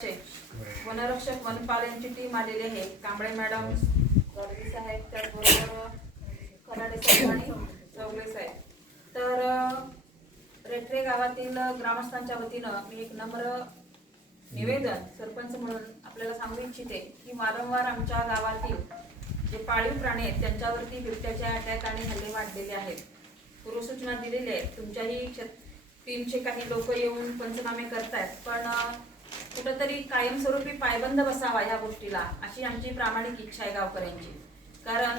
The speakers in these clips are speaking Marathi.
वनरक्षक वनपाल यांची टीम आलेली आहे. कांबळे मॅडम, गडवी साहेब, त्याचबरोबर खराडे साहेब आणि चौगले साहेब. तर रेठरे गावातील ग्रामस्थांच्या वतीनं मी एक नम्र निवेदन सरपंच म्हणून आपल्याला सांगू इच्छिते की वारंवार आमच्या गावातील जे पाळीव प्राणी आहेत त्यांच्यावरती बिबट्याचे अटॅक आणि हल्ले वाढलेले आहेत. पूर्वसूचना दिलेली आहे. तुमच्याही टीमचे काही लोक येऊन पंचनामे करतायत, पण कुठंतरी कायमस्वरूपी पायबंद बसावा या गोष्टीला, अशी आमची प्रामाणिक इच्छा आहे गावकऱ्यांची. कारण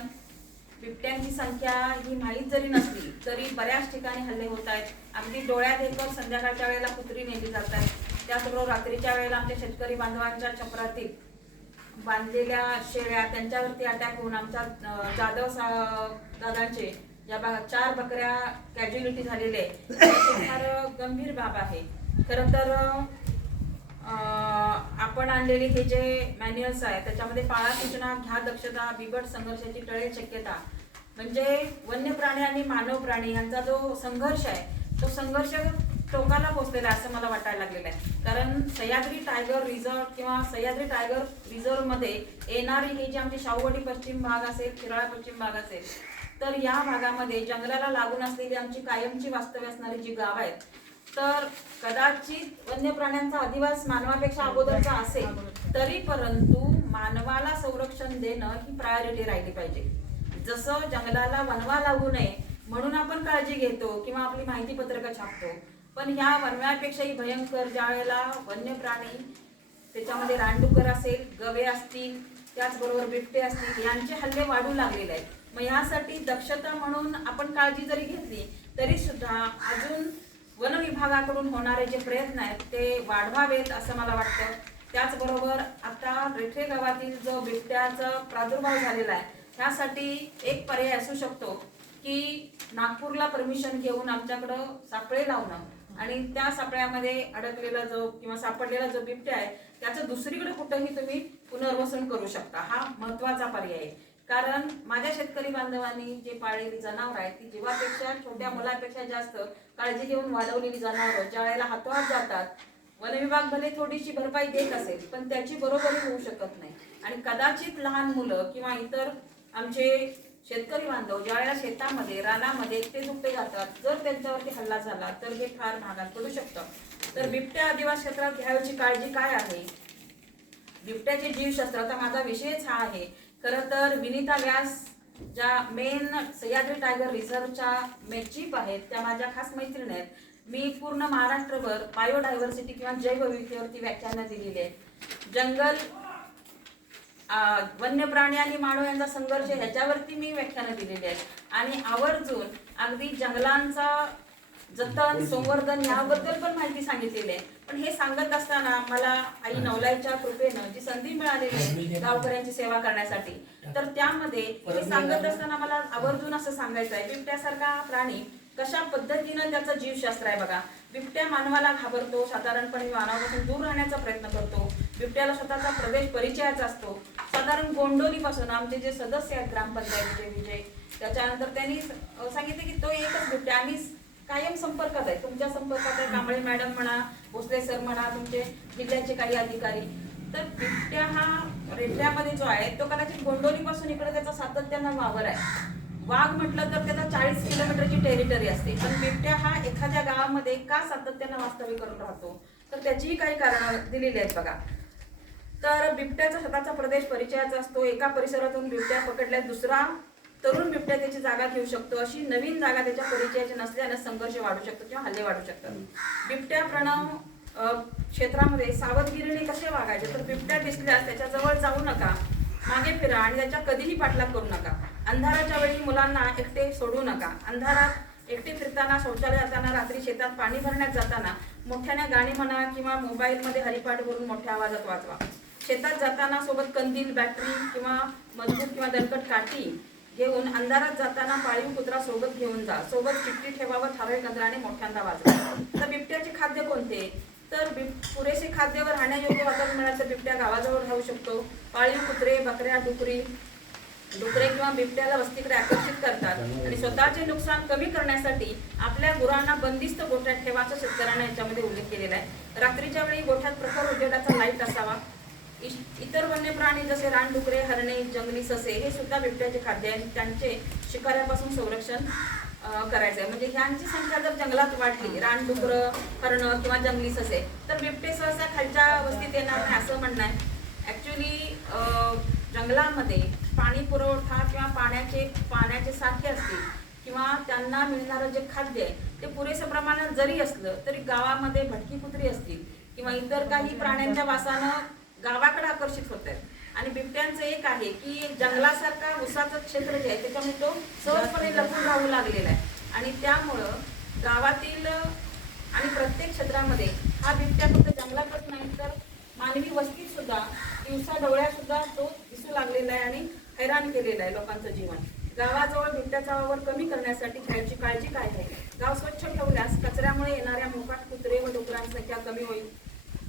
बिबट्यांची संख्या ही माहीत जरी नसली तरी बऱ्याच ठिकाणी हल्ले होत आहेत. अगदी डोळ्यात येतं संध्याकाळच्या वेळेला कुत्री नेली जात आहेत. त्याचबरोबर रात्रीच्या वेळेला आमच्या शेतकरी बांधवांच्या छपरातील बांधलेल्या शेळ्या त्यांच्यावरती अटॅक होऊन आमच्या जाधव दादांचे या भागात 4 बकऱ्या कॅज्युअलिटी झालेले फार गंभीर बाब आहे. खरं तर आपण आणलेले हे जे मॅन्युअल्स आहे त्याच्यामध्ये पाळा सूचना, घ्या दक्षता, बिबट संघर्षाची टळेल शक्यता, म्हणजे वन्य प्राणी आणि मानव प्राणी यांचा जो संघर्ष आहे तो संघर्ष टोकाला पोहोचलेला आहे असं मला वाटायला लागलेलं आहे. कारण सह्याद्री टायगर रिझर्व किंवा सह्याद्री टायगर रिझर्व मध्ये येणारी हे जे आमचे शाहूवाडी पश्चिम भाग असेल, शिराळा पश्चिम भाग असेल, तर या भागामध्ये जंगलाला लागून असलेली आमची कायमची वास्तव्य असणारी जी गाव आहेत, तर कदाचित वन्य प्राण्यांचा अधिवास मानवापेक्षा अगोदरचा असेल तरी परंतु मानवाला संरक्षण देणं ही प्रायोरिटी राहिली पाहिजे. जसं जंगलाला वनवा लागू नये म्हणून आपण काळजी घेतो किंवा आपली माहिती पत्रक छापतो, पण ह्या वनव्यापेक्षाही भयंकर ज्या वेळेला वन्य प्राणी त्याच्यामध्ये रानडुक्कर असेल, गवे असतील, त्याचबरोबर बिबटे असतील, यांचे हल्ले वाढू लागलेले आहेत. मग यासाठी दक्षता म्हणून आपण काळजी जरी घेतली तरी सुद्धा अजून वन विभागाकडून होणारे जे प्रयत्न आहेत ते वाढवावेत असं मला वाटतं. त्याचबरोबर आता रेठरे गावातील जो बिबट्याचा प्रादुर्भाव झालेला आहे त्यासाठी एक पर्याय असू शकतो की नागपूरला परमिशन घेऊन आमच्याकडं सापळे लावणं आणि त्या सापळ्यामध्ये अडकलेला जो किंवा सापडलेला जो बिबट्या आहे त्याचं दुसरीकडे कुठंही तुम्ही पुनर्वसन करू शकता. हा महत्वाचा पर्याय आहे. कारण माझ्या शेतकरी बांधवांनी जे पाळलेली जनावर आहेत ती जीवापेक्षा, छोट्या मुलापेक्षा जास्त काळजी घेऊन वाढवलेली जनावरं ज्या वेळेला हातोहात जातात, वन विभाग भले थोडीशी भरपाई देत असेल पण त्याची बरोबरी होऊ शकत नाही. आणि कदाचित लहान मुलं किंवा इतर आमचे शेतकरी बांधव ज्या वेळेला शेतामध्ये, रानामध्ये एकटे दुकटे जातात, जर त्यांच्यावरती हल्ला झाला तर हे फार भागात पडू शकतं. तर बिबट्या आदिवासी क्षेत्रात घ्यायची काळजी काय आहे? बिबट्याचे जीवशास्त्र, आता माझा विषयच हा आहे. खरं तर विनीता व्यास ज्या मेन सह्याद्री टायगर रिझर्वच्या चीफ आहेत त्या माझ्या खास मैत्रिणी आहेत. मी पूर्ण महाराष्ट्रभर बायोडायव्हर्सिटी किंवा जैवविविधतेवरती व्याख्यानं दिलेली आहेत. जंगल, वन्य प्राणी आणि मानव यांचा संघर्ष ह्याच्यावरती मी व्याख्यानं दिलेली आहेत. आणि आवर्जून अगदी जंगलांचा जतन, संवर्धन याबद्दल पण माहिती सांगितलेली आहे. पण हे सांगत असताना मला आई नवलाईच्या कृपेनं जी संधी मिळालेली गावकऱ्यांची सेवा करण्यासाठी, तर त्यामध्ये हे सांगत असताना मला आवर्जून असं सांगायचं आहे, बिबट्यासारखा प्राणी कशा पद्धतीनं त्याचं जीवशास्त्र आहे बघा. बिबट्या मानवाला घाबरतो, साधारणपणे मानवापासून दूर राहण्याचा प्रयत्न करतो. बिबट्याला स्वतःचा प्रदेश परिचयाचा असतो. साधारण गोंडोलीपासून आमचे जे सदस्य आहेत ग्रामपंचायतीचे विजय, त्याच्यानंतर त्यांनी सांगितले की तो एकच बिबट्या, आम्ही कायम संपर्कात आहे, तुमच्या संपर्कात आहे. कांबळे मॅडम म्हणा, भोसले सर म्हणा, तुमचे जिल्ह्याचे काही अधिकारी. तर बिबट्या हा रेठऱ्यामध्ये जो आहे तो कदाचित गोंडोलीपासून इकडे त्याचा सातत्यानं वावर आहे. वाघ म्हटलं तर त्याचा 40 किलोमीटरची टेरिटरी असते, पण बिबट्या हा एखाद्या गावामध्ये का सातत्यानं वास्तव्य करून राहतो, तर त्याचीही काही कारणं दिलेली आहेत बघा. तर बिबट्याचा स्वतःचा प्रदेश परिचयाचा असतो. एका परिसरातून बिबट्या पकडल्यास दुसरा तरुण बिबट्या त्याची जागा घेऊ शकतो. अशी नवीन जागा त्याच्या परिचयाची नसल्यानं संघर्ष वाढू शकतो किंवा हल्ले वाढू शकतात. बिबट्या प्रणव क्षेत्रामध्ये सावधगिरीने कसे वागायचे, तर बिबट्या दिसल्यास त्याच्या जवळ जाऊ नका, मागे फिरा आणि त्याच्या कधीही पाठलाग करू नका. अंधाराच्या वेळी मुलांना एकटे सोडू नका. अंधारात एकटे फिरताना, शौचालय जाताना, रात्री शेतात पाणी भरण्यात जाताना मोठ्याने गाणी म्हणा किंवा मोबाईलमध्ये हरिपाठ भरून मोठ्या आवाजात वाजवा. शेतात जाताना सोबत कंदील, बॅटरी किंवा मजबूत किंवा दणकट काठी घेऊन अंधारात जाताना पाळीव कुत्रा सोबत घेऊन जा. सोबत चिठ्ठी ठेवावं, ठराविक अंतराने मोठ्यांदा वाजवा. तर बिबट्याचे खाद्य कोणते, तर पुरेसे खाद्य व राहण्यायोग्य वातावरण मिळालं तर बिबट्या गावाजवळ राहू शकतो. पाळीव कुत्रे, बकऱ्या, डुकरी डुकरे किंवा बिबट्याला वस्तीकडे आकर्षित करतात आणि स्वतःचे नुकसान कमी करण्यासाठी आपल्या गुरांना बंदिस्त गोठ्यात ठेवायचा शेतकऱ्यांना याच्यामध्ये उल्लेख केलेला आहे. रात्रीच्या वेळी गोठ्यात प्रखर उजेडाचा लाईट असावा. इतर वन्य प्राणी जसे रानडुकरे, हरणे, जंगली ससे हे सुद्धा बिबट्याचे खाद्य आहे. त्यांचे शिकाऱ्यापासून संरक्षण करायचं आहे. म्हणजे ह्यांची संख्या जर जंगलात वाढली, रानडुकरं, हरणं किंवा जंगली ससे, तर बिबटे सहसा खालच्या वस्तीत येणार नाही असं म्हणणं आहे. ॲक्च्युली जंगलामध्ये पाणी पुरवठा किंवा पाण्याचे साठे असतील किंवा त्यांना मिळणारं जे खाद्य आहे ते पुरेशा प्रमाणात जरी असलं तरी गावामध्ये भटकी कुत्री असतील किंवा इतर काही प्राण्यांच्या वासानं गावाकडे आकर्षित होत आहेत. आणि बिबट्यांचं एक आहे की जंगलासारखा उसाचं क्षेत्र जे आहे त्याच्यामुळे तो सहजपणे लपून राहू लागलेला आहे आणि त्यामुळं गावातील आणि प्रत्येक क्षेत्रामध्ये हा बिबट्या फक्त जंगलातच नाही तर मानवी वस्तीत सुद्धा दिवसा डोळ्यात सुद्धा तो दिसू लागलेला आहे आणि हैराण केलेलं आहे लोकांचं जीवन. गावाजवळ बिबट्याचा वावर कमी करण्यासाठी घ्यायची काळजी काय आहे? गाव स्वच्छ ठेवल्यास कचऱ्यामुळे येणाऱ्या मोकाट कुत्रे व डुकरांची संख्या कमी होईल.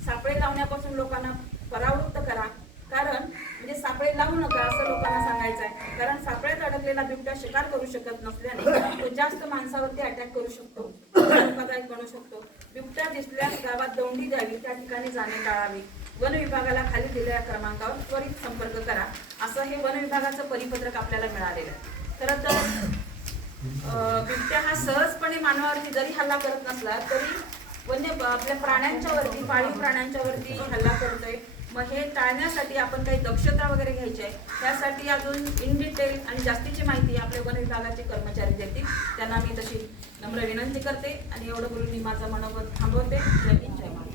सापळे लावण्यापासून लोकांना परावृत्त करा. कारण म्हणजे सापळे लावू नका असं लोकांना सांगायचं आहे. कारण सापळ्यात अडकलेला बिबट्या शिकार करू शकत नसल्याने तो जास्त माणसावरती अटॅक करू शकतो, धोकादायक बनू शकतो. बिबट्या दिसल्यास गावात दौंडी द्यावी, त्या ठिकाणी जाणे टाळावे. वन विभागाला खाली दिलेल्या क्रमांकावर त्वरित संपर्क करा असं हे वन विभागाचं परिपत्रक आपल्याला मिळालेलं आहे. खरं तर बिबट्या हा सहजपणे मानवावरती जरी हल्ला करत नसला तरी आपल्या प्राण्यांच्या वरती, पाळीव प्राण्यांच्या वरती हल्ला करतोय. मग हे टाळण्यासाठी आपण काही दक्षता वगैरे घ्यायची आहे. त्यासाठी अजून इन डिटेल आणि जास्तीची माहिती आपल्या वन विभागाचे कर्मचारी देतील. त्यांना मी तशी नम्र विनंती करते आणि एवढं बोलून मी माझा मनोगत थांबवते. जय हिंद, जय महाराष्ट्र.